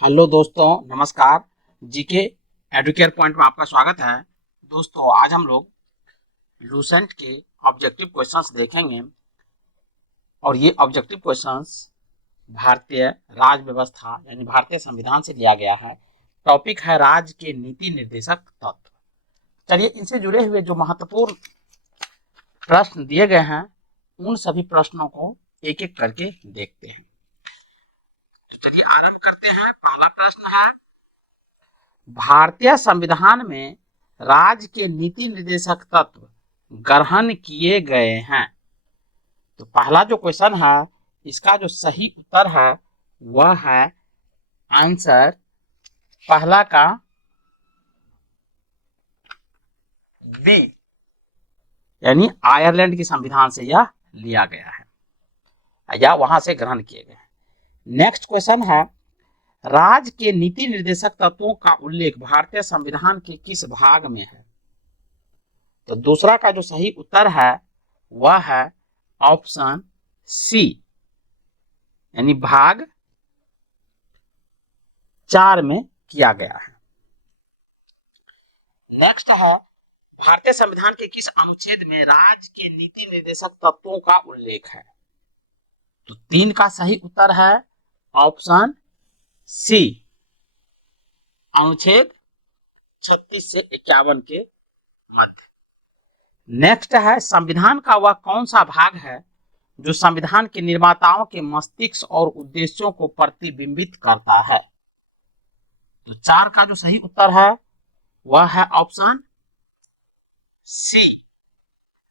Hello दोस्तों, नमस्कार। GK Educare point में आपका स्वागत है। दोस्तों, आज हम लोग लूसेंट के ऑब्जेक्टिव क्वेश्चंस देखेंगे और ये ऑब्जेक्टिव क्वेश्चंस भारतीय राज्य व्यवस्था यानी भारतीय संविधान से लिया गया है। टॉपिक है राज्य के नीति निर्देशक तत्व। चलिए, इनसे जुड़े हुए जो महत्वपूर्ण प्रश्न दिए गए हैं उन सभी प्रश्नों को एक एक करके देखते हैं। तो चलिए आरंभ करते हैं। पहला प्रश्न है, भारतीय संविधान में राज्य के नीति निर्देशक तत्व ग्रहण किए गए हैं। तो पहला जो क्वेश्चन है इसका जो सही उत्तर है वह है आंसर पहला का बी, यानी आयरलैंड के संविधान से यह लिया गया है या वहां से ग्रहण किए गए हैं। नेक्स्ट क्वेश्चन है, राज्य के नीति निर्देशक तत्वों का उल्लेख भारतीय संविधान के किस भाग में है? तो दूसरा का जो सही उत्तर है वह है ऑप्शन सी, यानी भाग 4 में किया गया है। नेक्स्ट है, भारतीय संविधान के किस अनुच्छेद में राज्य के नीति निर्देशक तत्वों का उल्लेख है? तो 3 का सही उत्तर है ऑप्शन सी, अनुच्छेद 36 से 51 के मध्य। नेक्स्ट है, संविधान का वह कौन सा भाग है जो संविधान के निर्माताओं के मस्तिष्क और उद्देश्यों को प्रतिबिंबित करता है? तो 4 का जो सही उत्तर है वह है ऑप्शन सी,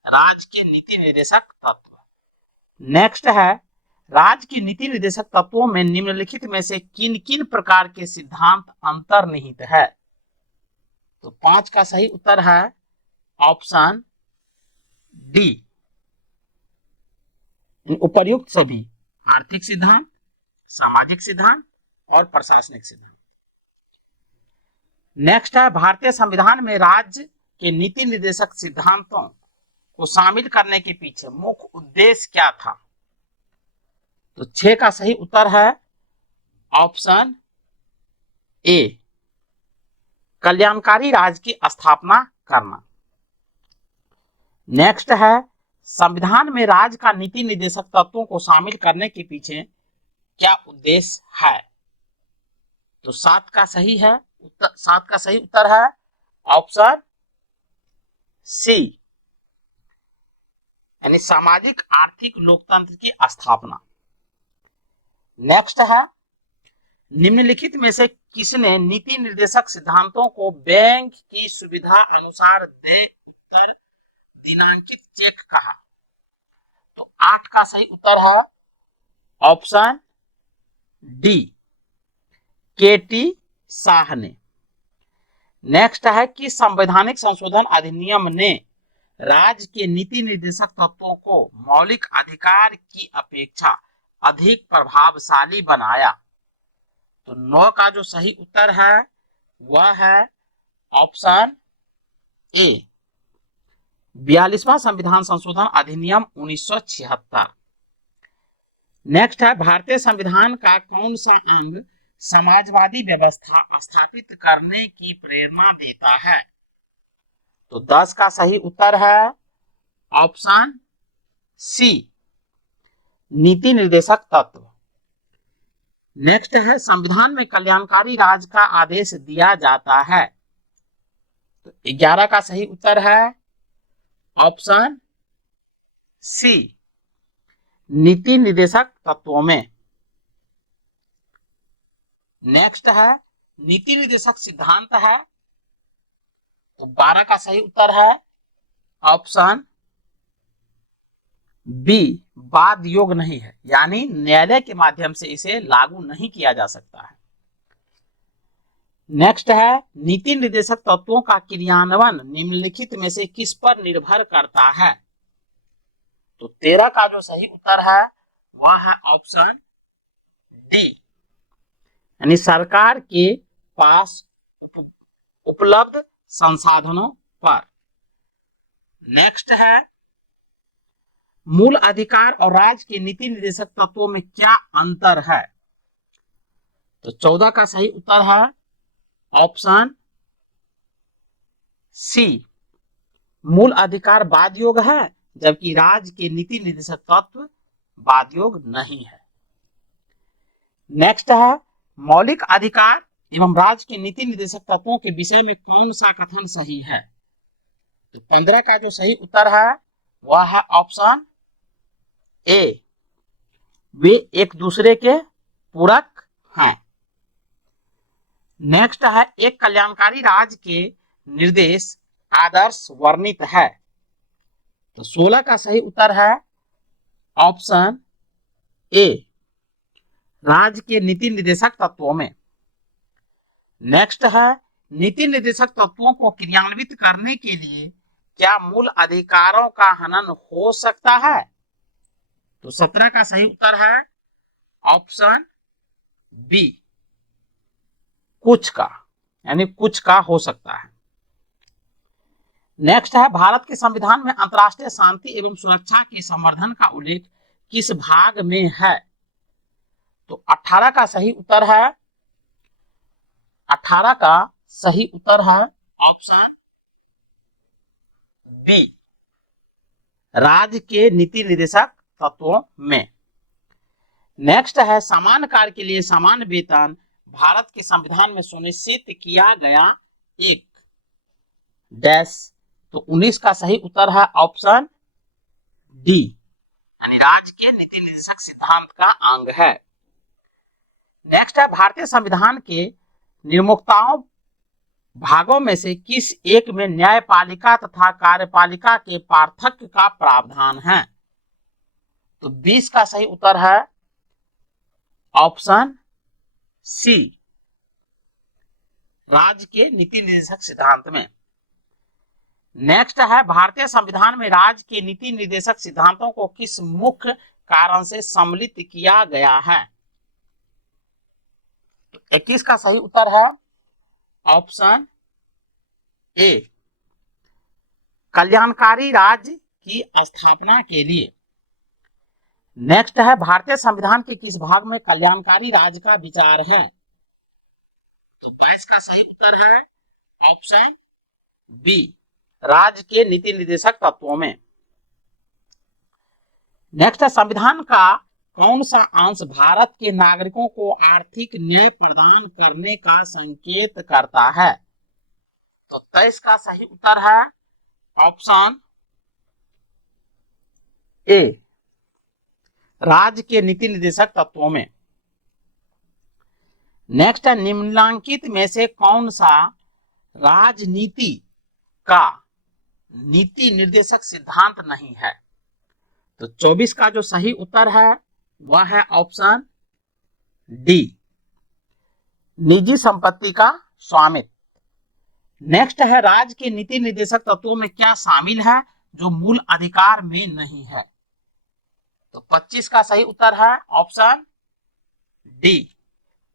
राज्य के नीति निर्देशक तत्व। नेक्स्ट है, राज्य की नीति निर्देशक तत्वों में निम्नलिखित में से किन किन प्रकार के सिद्धांत अंतर्निहित है? तो 5 का सही उत्तर है ऑप्शन डी, उपर्युक्त सभी आर्थिक सिद्धांत, सामाजिक सिद्धांत और प्रशासनिक सिद्धांत। नेक्स्ट है, भारतीय संविधान में राज्य के नीति निर्देशक सिद्धांतों को शामिल करने के पीछे मुख्य उद्देश्य क्या था? तो 6 का सही उत्तर है ऑप्शन ए, कल्याणकारी राज्य की स्थापना करना। नेक्स्ट है, संविधान में राज्य का नीति निर्देशक तत्वों को शामिल करने के पीछे क्या उद्देश्य है? तो 7 का सही उत्तर है ऑप्शन सी, यानी सामाजिक आर्थिक लोकतंत्र की स्थापना। नेक्स्ट है, निम्नलिखित में से किसने नीति निर्देशक सिद्धांतों को बैंक की सुविधा अनुसार देय उत्तर दिनांकित चेक कहा? तो 8 का सही उत्तर है ऑप्शन डी, के.टी. शाह ने। नेक्स्ट है कि संवैधानिक संशोधन अधिनियम ने राज्य के नीति निर्देशक तत्वों को मौलिक अधिकार की अपेक्षा अधिक प्रभावशाली बनाया? तो 9 का जो सही उत्तर है वह है ऑप्शन ए, 42वां संविधान संशोधन अधिनियम 1976। नेक्स्ट है, भारतीय संविधान का कौन सा अंग समाजवादी व्यवस्था स्थापित करने की प्रेरणा देता है? तो 10 का सही उत्तर है ऑप्शन सी, नीति निर्देशक तत्व। नेक्स्ट है, संविधान में कल्याणकारी राज्य का आदेश दिया जाता है? तो 11 का सही उत्तर है ऑप्शन सी, नीति निर्देशक तत्वों में। नेक्स्ट है, नीति निर्देशक सिद्धांत है? तो 12 का सही उत्तर है ऑप्शन बी, वाद योग्य नहीं है, यानी न्यायालय के माध्यम से इसे लागू नहीं किया जा सकता है। नेक्स्ट है, नीति निर्देशक तत्वों का क्रियान्वयन निम्नलिखित में से किस पर निर्भर करता है? तो 13 का जो सही उत्तर है वह है ऑप्शन डी, यानी सरकार के पास उपलब्ध संसाधनों पर। नेक्स्ट है, मूल अधिकार और राज्य के नीति निर्देशक तत्वों में क्या अंतर है? तो 14 का सही उत्तर है ऑप्शन सी, मूल अधिकार वाद योग है, जबकि राज्य के नीति निर्देशक तत्व वाद योग नहीं है। नेक्स्ट है मौलिक अधिकार एवं राज्य के नीति निर्देशक तत्वों के विषय में कौन सा कथन सही है? तो 15 का जो सही उत्तर है वह है ऑप्शन ए, वे एक दूसरे के पूरक हैं। नेक्स्ट है एक कल्याणकारी राज्य के निर्देश आदर्श वर्णित है। तो 16 का सही उत्तर है ऑप्शन ए, राज्य के नीति निर्देशक तत्वों में। नेक्स्ट है नीति निर्देशक तत्वों को क्रियान्वित करने के लिए क्या मूल अधिकारों का हनन हो सकता है? तो 17 का सही उत्तर है ऑप्शन बी, कुछ का, यानी कुछ का हो सकता है। नेक्स्ट है भारत के संविधान में अंतर्राष्ट्रीय शांति एवं सुरक्षा के संवर्धन का उल्लेख किस भाग में है? तो 18 का सही उत्तर है, 18 का सही उत्तर है ऑप्शन बी, राज्य के नीति निर्देशक तत्वों में। नेक्स्ट है समान कार्य के लिए समान वेतन भारत के संविधान में सुनिश्चित किया गया एक डैश। तो 19 का सही उत्तर है ऑप्शन डी, यानी राज्य के नीति निर्देशक सिद्धांत का अंग है। नेक्स्ट है भारतीय संविधान के निर्मुक्ताओं भागों में से किस एक में न्यायपालिका तथा कार्यपालिका के पार्थक्य का प्रावधान है? तो 20 का सही उत्तर है ऑप्शन सी, राज्य के नीति निर्देशक सिद्धांत में। नेक्स्ट है भारतीय संविधान में राज्य के नीति निर्देशक सिद्धांतों को किस मुख्य कारण से सम्मिलित किया गया है? तो 21 का सही उत्तर है ऑप्शन ए, कल्याणकारी राज्य की स्थापना के लिए। नेक्स्ट है भारतीय संविधान के किस भाग में कल्याणकारी राज्य का विचार है? तो 22 का सही उत्तर है ऑप्शन बी, राज्य के नीति निर्देशक तत्वों में। नेक्स्ट है संविधान का कौन सा अंश भारत के नागरिकों को आर्थिक न्याय प्रदान करने का संकेत करता है? तो 23 का सही उत्तर है ऑप्शन ए, राज्य के नीति निर्देशक तत्वों में। नेक्स्ट है निम्नलिखित में से कौन सा राजनीति का नीति निर्देशक सिद्धांत नहीं है? तो 24 का जो सही उत्तर है वह है ऑप्शन डी, निजी संपत्ति का स्वामित्व। नेक्स्ट है राज्य के नीति निर्देशक तत्वों में क्या शामिल है जो मूल अधिकार में नहीं है? तो 25 का सही उत्तर है ऑप्शन डी,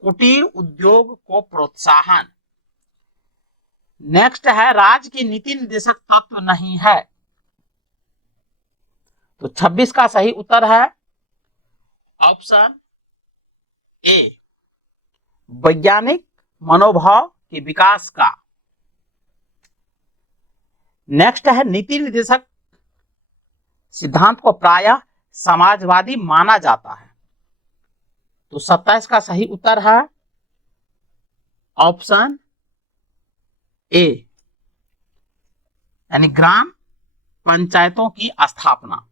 कुटीर उद्योग को प्रोत्साहन। नेक्स्ट है राज्य के नीति निर्देशक तत्व नहीं है। तो 26 का सही उत्तर है ऑप्शन ए, वैज्ञानिक मनोभाव के विकास का। नेक्स्ट है नीति निर्देशक सिद्धांत को प्रायः समाजवादी माना जाता है। तो 27 का सही उत्तर है ऑप्शन ए, यानी ग्राम पंचायतों की स्थापना।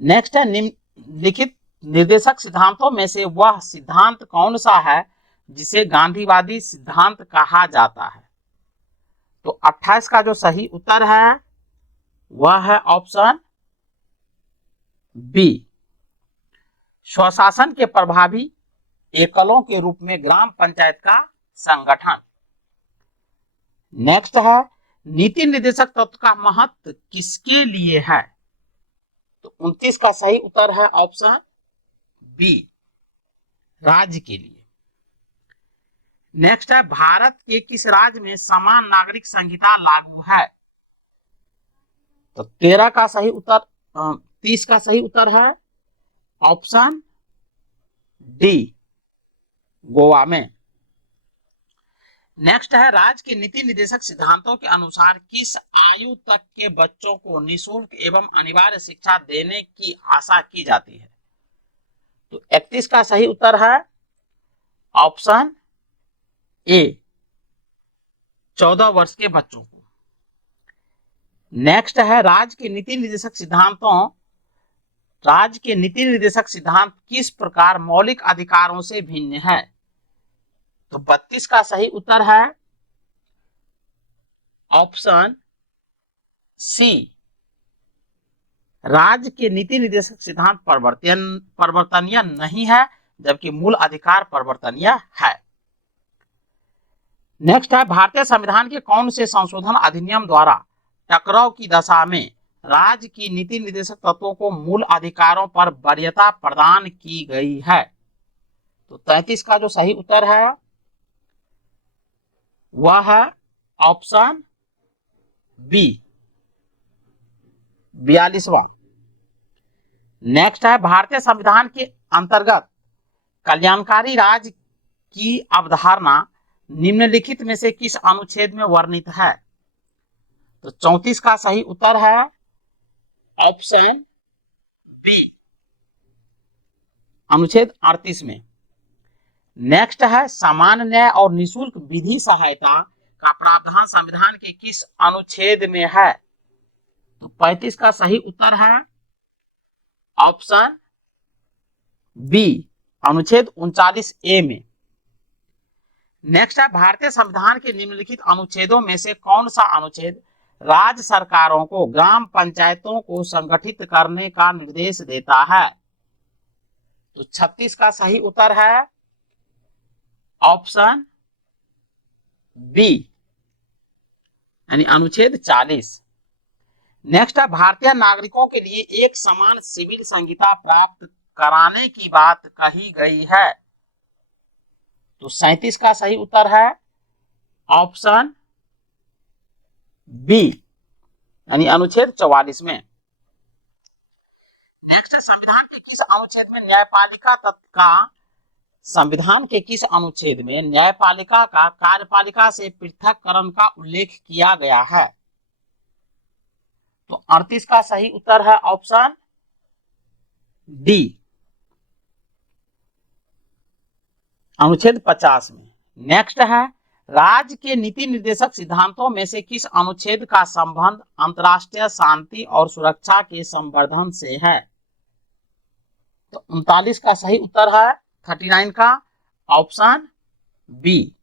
नेक्स्ट है निम्नलिखित निर्देशक सिद्धांतों में से वह सिद्धांत कौन सा है जिसे गांधीवादी सिद्धांत कहा जाता है? तो 28 का जो सही उत्तर है वह है ऑप्शन बी, स्वशासन के प्रभावी एकलों के रूप में ग्राम पंचायत का संगठन। नेक्स्ट है नीति निर्देशक तत्व का महत्व किसके लिए है? तो 29 का सही उत्तर है ऑप्शन बी, राज्य के लिए। नेक्स्ट है भारत के किस राज्य में समान नागरिक संहिता लागू है? तो 13 का सही उत्तर 30 का सही उत्तर है ऑप्शन डी, गोवा में। नेक्स्ट है, राज्य के नीति निर्देशक सिद्धांतों के अनुसार किस आयु तक के बच्चों को निःशुल्क एवं अनिवार्य शिक्षा देने की आशा की जाती है? तो 31 का सही उत्तर है ऑप्शन ए, 14 वर्ष के बच्चों को। नेक्स्ट है, राज्य के नीति निर्देशक सिद्धांत किस प्रकार मौलिक अधिकारों से भिन्न है? तो 32 का सही उत्तर है ऑप्शन सी, राज्य के नीति निर्देशक सिद्धांत परिवर्तनीय नहीं है, जबकि मूल अधिकार परिवर्तनीय है। नेक्स्ट है, भारतीय संविधान के कौन से संशोधन अधिनियम द्वारा टकराव की दशा में राज्य की नीति निर्देशक तत्वों को मूल अधिकारों पर वरीयता प्रदान की गई है? तो 33 का जो सही उत्तर है वह है ऑप्शन बी, 42वां। नेक्स्ट है, भारतीय संविधान के अंतर्गत कल्याणकारी राज्य की अवधारणा निम्नलिखित में से किस अनुच्छेद में वर्णित है? तो 34 का सही उत्तर है ऑप्शन बी, अनुच्छेद 38 में। नेक्स्ट है, सामान्य न्याय और निःशुल्क विधि सहायता का प्रावधान संविधान के किस अनुच्छेद में है? तो 35 का सही उत्तर है ऑप्शन बी, अनुच्छेद 39A में। नेक्स्ट है, भारतीय संविधान के निम्नलिखित अनुच्छेदों में से कौन सा अनुच्छेद राज्य सरकारों को ग्राम पंचायतों को संगठित करने का निर्देश देता है? तो 36 का सही उत्तर है ऑप्शन बी, यानी अनुच्छेद 40। नेक्स्ट है, भारतीय नागरिकों के लिए एक समान सिविल संहिता प्राप्त कराने की बात कही गई है? तो 37 का सही उत्तर है ऑप्शन बी, यानी अनुच्छेद 44 में। नेक्स्ट है, संविधान के किस अनुच्छेद में न्यायपालिका का कार्यपालिका से पृथककरण का उल्लेख किया गया है? तो 38 का सही उत्तर है ऑप्शन डी, अनुच्छेद 50 में। नेक्स्ट है, राज्य के नीति निर्देशक सिद्धांतों में से किस अनुच्छेद का संबंध अंतर्राष्ट्रीय शांति और सुरक्षा के संवर्धन से है? तो 39 का सही उत्तर है 39 का ऑप्शन बी,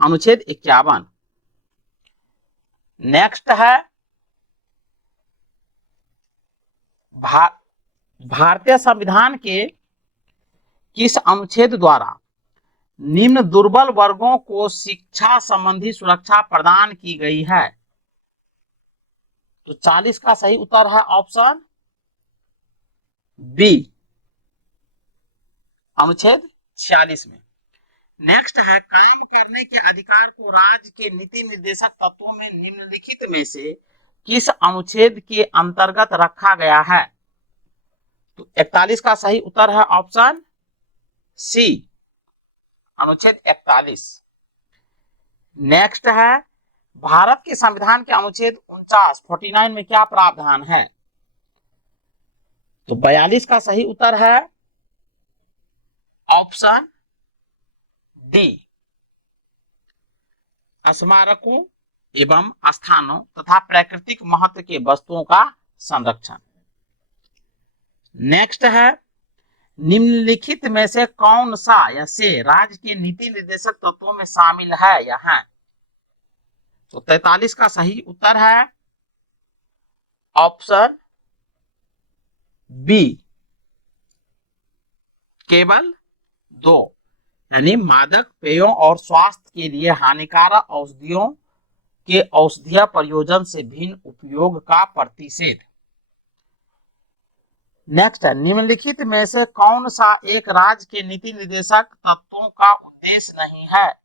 अनुच्छेद 51। नेक्स्ट है, भारतीय संविधान के किस अनुच्छेद द्वारा निम्न दुर्बल वर्गों को शिक्षा संबंधी सुरक्षा प्रदान की गई है? तो 40 का सही उत्तर है ऑप्शन बी, अनुच्छेद 46 में। नेक्स्ट है, काम करने के अधिकार को राज्य के नीति निर्देशक तत्वों में निम्नलिखित में से किस अनुच्छेद के अंतर्गत रखा गया है? तो 41 का सही उत्तर है ऑप्शन सी, अनुच्छेद 41। नेक्स्ट है, भारत के संविधान के अनुच्छेद 49 में क्या प्रावधान है? तो 42 का सही उत्तर है ऑप्शन डी, स्मारकों एवं स्थानों तथा प्राकृतिक महत्व के वस्तुओं का संरक्षण। नेक्स्ट है, निम्नलिखित में से कौन सा या से राज्य के नीति निर्देशक तत्वों में शामिल है या है? तो 43 का सही उत्तर है ऑप्शन बी, केवल 2, यानी मादक पेयों और स्वास्थ्य के लिए हानिकारक औषधियों के औषधीय प्रयोजन से भिन्न उपयोग का प्रतिषेध। नेक्स्ट है, निम्नलिखित में से कौन सा एक राज्य के नीति निर्देशक तत्वों का उद्देश्य नहीं है?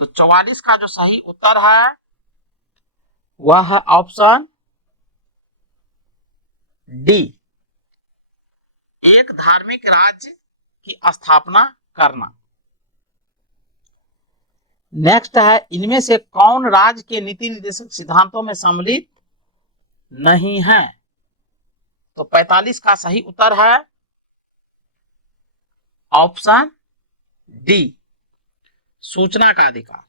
तो 44 का जो सही उत्तर है वह है ऑप्शन डी, एक धार्मिक राज्य की स्थापना करना। नेक्स्ट है, इनमें से कौन राज्य के नीति निर्देशक सिद्धांतों में सम्मिलित नहीं है? तो 45 का सही उत्तर है ऑप्शन डी, सूचना का अधिकार।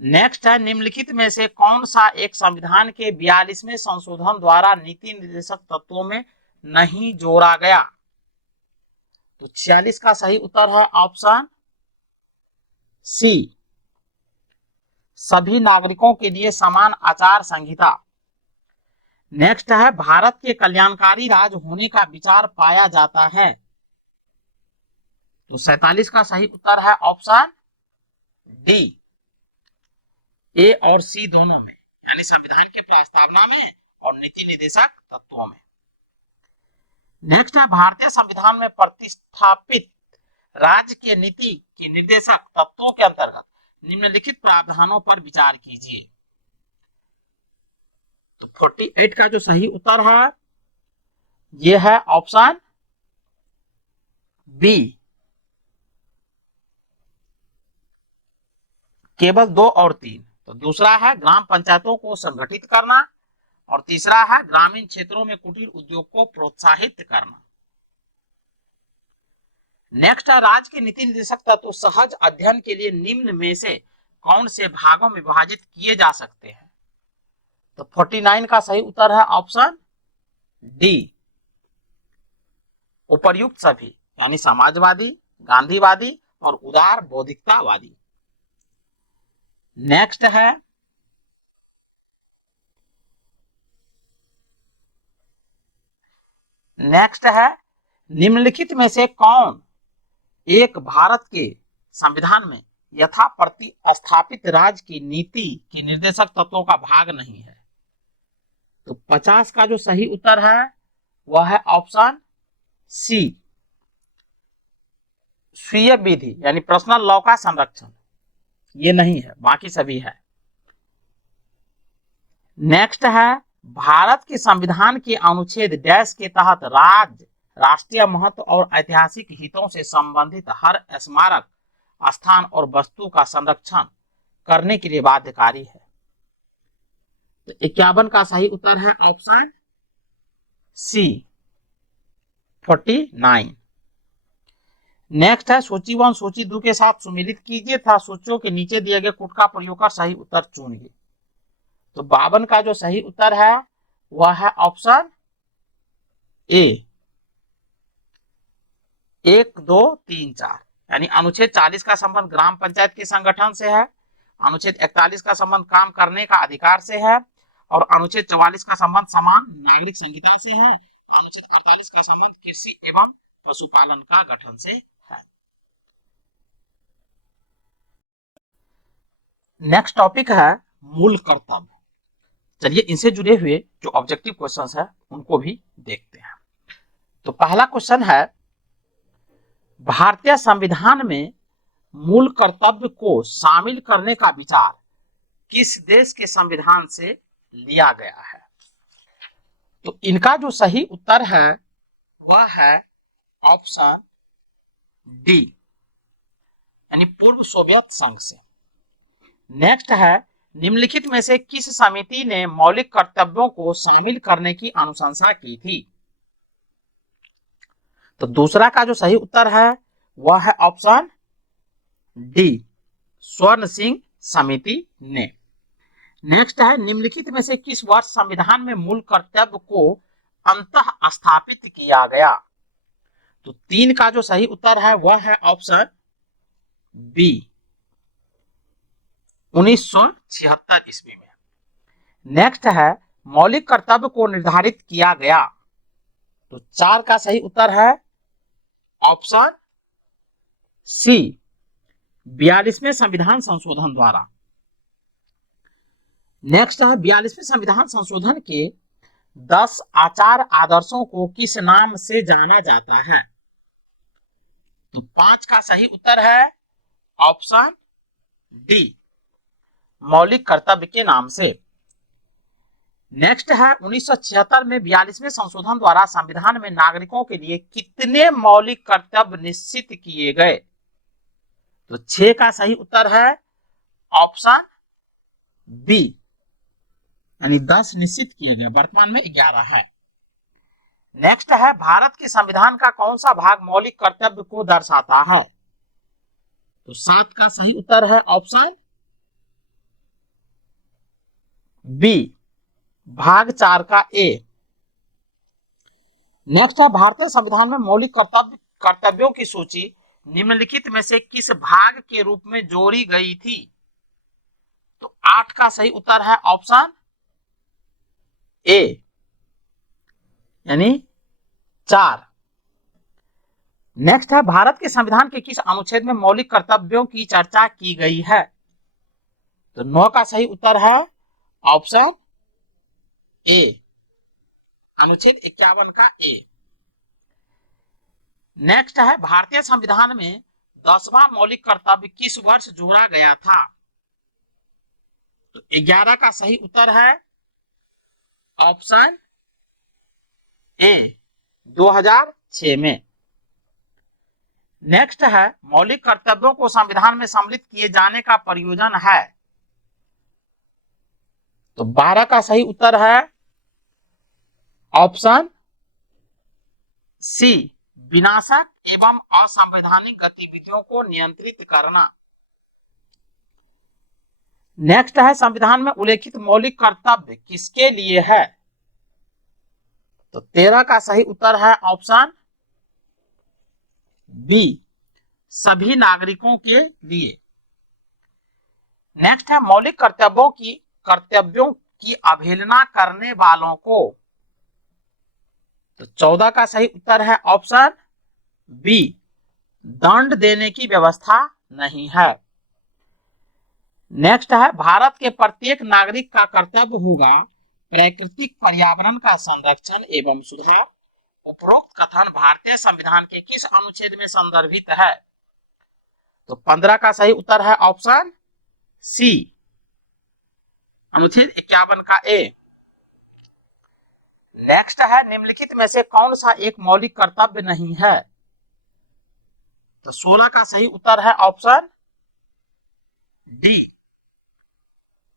नेक्स्ट है, निम्नलिखित में से कौन सा एक संविधान के 42वें संशोधन द्वारा नीति निर्देशक तत्वों में नहीं जोड़ा गया? तो 46 का सही उत्तर है ऑप्शन सी, सभी नागरिकों के लिए समान आचार संहिता। नेक्स्ट है, भारत के कल्याणकारी राज्य होने का विचार पाया जाता है? तो 47 का सही उत्तर है ऑप्शन डी, ए और सी दोनों में, यानी संविधान के प्रस्तावना में और नीति निर्देशक तत्वों में। नेक्स्ट है, भारतीय संविधान में प्रतिस्थापित राज्य के नीति के निर्देशक तत्वों के अंतर्गत निम्नलिखित प्रावधानों पर विचार कीजिए। तो 48 का जो सही उत्तर है यह है ऑप्शन बी, केवल 2 और 3। तो दूसरा है ग्राम पंचायतों को संगठित करना और तीसरा है ग्रामीण क्षेत्रों में कुटीर उद्योग को प्रोत्साहित करना। नेक्स्ट है, राज्य के नीति निर्देशक तत्व सहज अध्ययन के लिए निम्न में से कौन से भागों में विभाजित किए जा सकते हैं? तो 49 का सही उत्तर है ऑप्शन डी, उपर्युक्त सभी, यानी समाजवादी, गांधीवादी और उदार बौद्धिकतावादी। नेक्स्ट है, निम्नलिखित में से कौन एक भारत के संविधान में यथा प्रतिस्थापित राज्य की नीति के निर्देशक तत्वों का भाग नहीं है? तो 50 का जो सही उत्तर है वह है ऑप्शन सी, स्वीय विधि यानी पर्सनल लॉ का संरक्षण, ये नहीं है, बाकी सभी है। नेक्स्ट है, भारत के संविधान के अनुच्छेद डैश के तहत राज्य राष्ट्रीय महत्व और ऐतिहासिक हितों से संबंधित हर स्मारक, स्थान और वस्तु का संरक्षण करने के लिए बाध्यकारी है। तो 51 का सही उत्तर है ऑप्शन सी, 49। नेक्स्ट है, सूची 1 सूची 2 के साथ सुमेलित कीजिए तथा सूचियों के नीचे दिए गए कूट का प्रयोग कर सही उत्तर चुनिए। तो 52 का जो सही उत्तर है वह है ऑप्शन ए, 1, 2, 3, 4, यानी अनुच्छेद 40 का संबंध ग्राम पंचायत के संगठन से है, अनुच्छेद 41 का संबंध काम करने का अधिकार से है और अनुच्छेद 44 का संबंध समान नागरिक संहिता से है, अनुच्छेद 48 का संबंध कृषि एवं पशुपालन का गठन से है। नेक्स्ट टॉपिक है मूल कर्तव्य। चलिए इनसे जुड़े हुए जो ऑब्जेक्टिव क्वेश्चंस है उनको भी देखते हैं। तो पहला क्वेश्चन है, भारतीय संविधान में मूल कर्तव्य को शामिल करने का विचार किस देश के संविधान से लिया गया है? तो इनका जो सही उत्तर है वह है ऑप्शन डी, यानी पूर्व सोवियत संघ से। नेक्स्ट है, निम्नलिखित में से किस समिति ने मौलिक कर्तव्यों को शामिल करने की अनुशंसा की थी? तो दूसरा का जो सही उत्तर है वह है ऑप्शन डी, स्वर्ण सिंह समिति ने। नेक्स्ट है, निम्नलिखित में से किस वर्ष संविधान में मूल कर्तव्य को अंतः स्थापित किया गया? तो 3 का जो सही उत्तर है वह है ऑप्शन बी, 1976 ईस्वी में। नेक्स्ट है, मौलिक कर्तव्य को निर्धारित किया गया। तो 4 का सही उत्तर है ऑप्शन सी, 42वें संविधान संशोधन द्वारा। नेक्स्ट है, 42वें संविधान संशोधन के 10 आचार आदर्शों को किस नाम से जाना जाता है? तो 5 का सही उत्तर है ऑप्शन डी, मौलिक कर्तव्य के नाम से। नेक्स्ट है 1976 में 42वें संशोधन द्वारा संविधान में नागरिकों के लिए कितने मौलिक कर्तव्य निश्चित किए गए? तो 6 का सही उत्तर है ऑप्शन बी, यानी 10 निश्चित किया गया, वर्तमान में 11 है। नेक्स्ट है भारत के संविधान का कौन सा भाग मौलिक कर्तव्य को दर्शाता है? तो 7 का सही उत्तर है ऑप्शन बी, भाग 4 का ए। नेक्स्ट है भारतीय संविधान में मौलिक कर्तव्यों की सूची निम्नलिखित में से किस भाग के रूप में जोड़ी गई थी? तो 8 का सही उत्तर है ऑप्शन ए, यानी 4। नेक्स्ट है भारत के संविधान के किस अनुच्छेद में मौलिक कर्तव्यों की चर्चा की गई है? तो 9 का सही उत्तर है ऑप्शन ए, अनुच्छेद 51 का ए। नेक्स्ट है भारतीय संविधान में 10वां मौलिक कर्तव्य किस वर्ष जोड़ा गया था? तो 11 का सही उत्तर है ऑप्शन ए, 2006 में। नेक्स्ट है मौलिक कर्तव्यों को संविधान में सम्मिलित किए जाने का प्रयोजन है? तो 12 का सही उत्तर है ऑप्शन सी, विनाशक एवं असंवैधानिक गतिविधियों को नियंत्रित करना। नेक्स्ट है संविधान में उल्लेखित मौलिक कर्तव्य किसके लिए है? तो 13 का सही उत्तर है ऑप्शन बी, सभी नागरिकों के लिए। नेक्स्ट है मौलिक कर्तव्यों की अवहेलना करने वालों को। तो 14 का सही उत्तर है ऑप्शन बी, दंड देने की व्यवस्था नहीं है। नेक्स्ट है भारत के प्रत्येक नागरिक का कर्तव्य होगा प्राकृतिक पर्यावरण का संरक्षण एवं सुधार। उपरोक्त कथन भारतीय संविधान के किस अनुच्छेद में संदर्भित है? तो 15 का सही उत्तर है ऑप्शन सी, अनुच्छेद 51 का ए। नेक्स्ट है निम्नलिखित में से कौन सा एक मौलिक कर्तव्य नहीं है? तो 16 का सही उत्तर है ऑप्शन डी,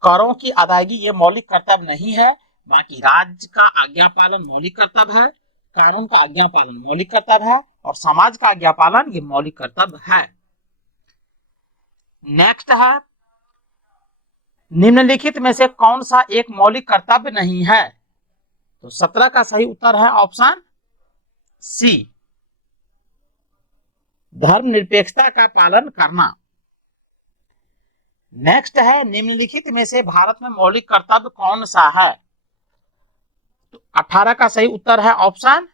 करों की अदायगी ये मौलिक कर्तव्य नहीं है। बाकी राज्य का आज्ञा पालन मौलिक कर्तव्य है, कानून का आज्ञा पालन मौलिक कर्तव्य है और समाज का आज्ञा पालन ये मौलिक कर्तव्य है। नेक्स्ट है निम्नलिखित में से कौन सा एक मौलिक कर्तव्य नहीं है? तो 17 का सही उत्तर है ऑप्शन सी, धर्मनिरपेक्षता का पालन करना। नेक्स्ट है निम्नलिखित में से भारत में मौलिक कर्तव्य कौन सा है? तो 18 का सही उत्तर है ऑप्शन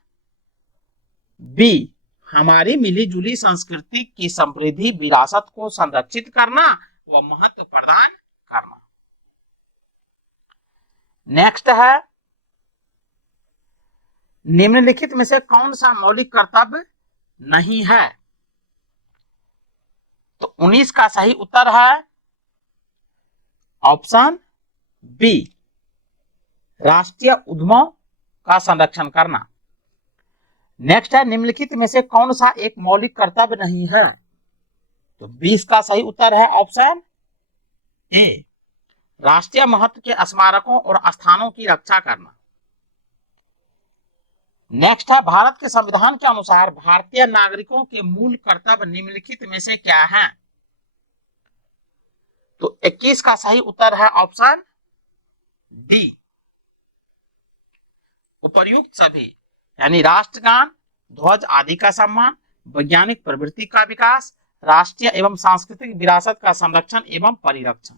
बी, हमारी मिलीजुली संस्कृति की समृद्धि विरासत को संरक्षित करना व महत्व प्रदान करना। नेक्स्ट है निम्नलिखित में से कौन सा मौलिक कर्तव्य नहीं है? तो 19 का सही उत्तर है ऑप्शन बी, राष्ट्रीय उद्यमों का संरक्षण करना। नेक्स्ट है निम्नलिखित में से कौन सा एक मौलिक कर्तव्य नहीं है? तो 20 का सही उत्तर है ऑप्शन ए, राष्ट्रीय महत्व के स्मारकों और स्थानों की रक्षा करना। नेक्स्ट है भारत के संविधान के अनुसार भारतीय नागरिकों के मूल कर्तव्य निम्नलिखित में से क्या हैं? तो 21 का सही उत्तर है ऑप्शन डी, उपर्युक्त सभी, यानी राष्ट्रगान, ध्वज आदि का सम्मान, वैज्ञानिक प्रवृत्ति का विकास, राष्ट्रीय एवं सांस्कृतिक विरासत का संरक्षण एवं परिरक्षण।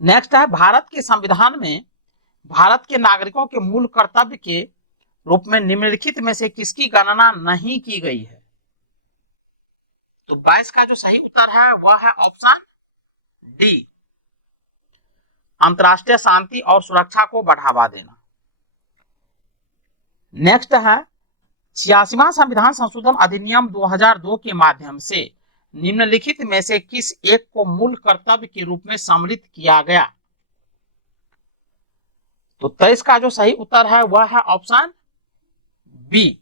नेक्स्ट है भारत के संविधान में भारत के नागरिकों के मूल कर्तव्य के रूप में निम्नलिखित में से किसकी गणना नहीं की गई है? तो 22 का जो सही उत्तर है वह है ऑप्शन डी, अंतरराष्ट्रीय शांति और सुरक्षा को बढ़ावा देना। नेक्स्ट है 86वां संविधान संशोधन अधिनियम 2002 के माध्यम से निम्नलिखित में से किस एक को मूल कर्तव्य के रूप में सम्मिलित किया गया? तो 23 का जो सही उत्तर है वह है ऑप्शन बी।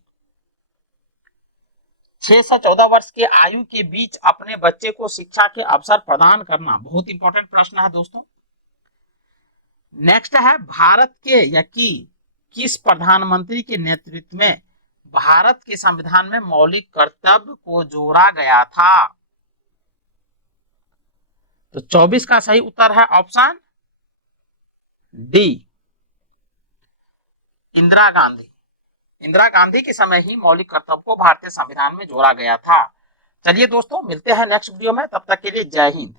6 से 14 वर्ष के आयु के बीच अपने बच्चे को शिक्षा के अवसर प्रदान करना, बहुत इंपॉर्टेंट प्रश्न है दोस्तों। नेक्स्ट है भारत के या किस प्रधानमंत्री के नेतृत्व में भारत के संविधान में मौलिक कर्तव्य को जोड़ा गया था। तो 24 का सही उत्तर है ऑप्शन डी, इंदिरा गांधी। इंदिरा गांधी के समय ही मौलिक कर्तव्य को भारतीय संविधान में जोड़ा गया था। चलिए दोस्तों, मिलते हैं नेक्स्ट वीडियो में, तब तक के लिए जय हिंद।